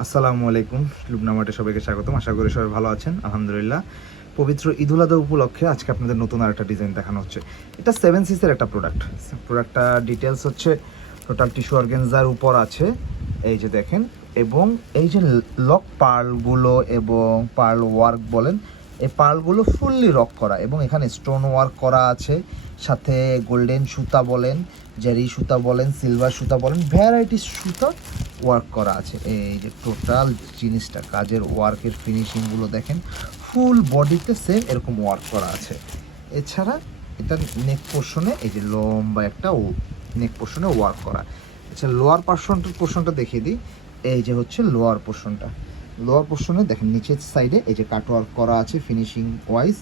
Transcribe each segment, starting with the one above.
আসসালামু আলাইকুম। লুবনা মার্টে সবাইকে স্বাগতম। আশা করি সবাই ভালো আছেন। আলহামদুলিল্লাহ। পবিত্র ঈদুল আযহা উপলক্ষে আজকে আপনাদের নতুন আরেকটা ডিজাইন দেখানো হচ্ছে। এটা 7 সিসের একটা প্রোডাক্ট। প্রোডাক্টটা ডিটেলস হচ্ছে টোটাল টিস্যু অর্গানজার উপর আছে। এই যে দেখেন, এবং এই যে লক পার্লগুলো এবং পার্ল ওয়ার্ক বলেন, এই পার্লগুলো ফুললি রক করা এবং এখানে স্টোন ওয়ার্ক করা আছে। সাথে গোল্ডেন সুতা বলেন, জেরি সুতা বলেন, সিলভার সুতা বলেন, ভ্যারাইটিস সুতা ওয়ার্ক করা আছে। এই যে টোটাল জিনিসটা, কাজের ওয়ার্কের ফিনিশিংগুলো দেখেন, ফুল বডিতে সেম এরকম ওয়ার্ক করা আছে। এছাড়া এটা নেক পোর্শনে এই যে লম্বা একটা নেক পোর্শনে ওয়ার্ক করা। আচ্ছা, লোয়ার পোর্শনটা দেখিয়ে দিই। এই যে হচ্ছে লোয়ার পোর্শনটা। লোয়ার পোর্শনে দেখেন নিচের সাইডে এই যে কাট ওয়ার্ক করা আছে ফিনিশিং ওয়াইজ,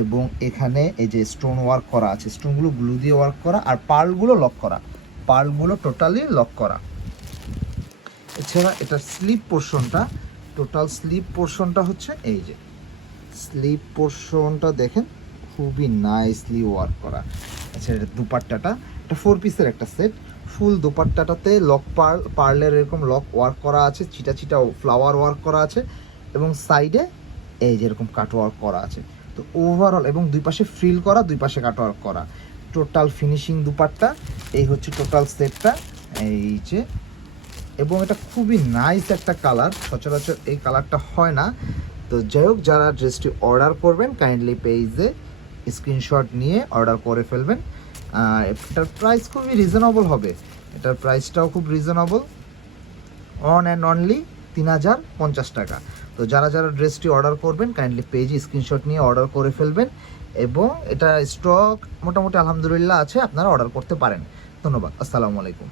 এবং এখানে এই যে স্টোন ওয়ার্ক করা আছে, স্টোনগুলো গ্লু দিয়ে ওয়ার্ক করা, আর পার্লগুলো লক করা, পার্লগুলো টোটালি লক করা। এছাড়া এটার স্লিপ পোর্শনটা, টোটাল স্লিপ পোর্শনটা হচ্ছে এই যে স্লিপ পোর্শনটা দেখেন, খুবই নাইসলি ওয়ার্ক করা। আচ্ছা, এটা দুপাট্টাটা, এটা 4 পিসের একটা সেট। ফুল দুপাট্টাটাতে লক পার্লের এরকম লক ওয়ার্ক করা আছে, চিটা চিটা ফ্লাওয়ার ওয়ার্ক করা আছে, এবং সাইডে এই যে এরকম কাট ওয়ার্ক করা আছে। তো ওভারঅল, এবং দুই পাশে ফ্রিল করা, দুই পাশে কাট ওয়ার্ক করা, টোটাল ফিনিশিং দুপাট্টা। এই হচ্ছে টোটাল সেটটা। এই যে, এবং এটা খুবই নাইস একটা কালার, সচরাচর এই কালারটা হয় না। তো যাই হোক, যারা ড্রেসটি অর্ডার করবেন কাইন্ডলি পেজে স্ক্রিনশট নিয়ে অর্ডার করে ফেলবেন। এটার প্রাইস খুবই রিজনেবল হবে, এটার প্রাইসটাও খুব রিজনেবল, অন অ্যান্ড অনলি 3050 টাকা। তো যারা যারা ড্রেসটি অর্ডার করবেন কাইন্ডলি পেজে স্ক্রিনশট নিয়ে অর্ডার করে ফেলবেন, এবং এটা স্টক মোটামুটি আলহামদুলিল্লাহ আছে, আপনারা অর্ডার করতে পারেন। ধন্যবাদ। আসসালামু আলাইকুম।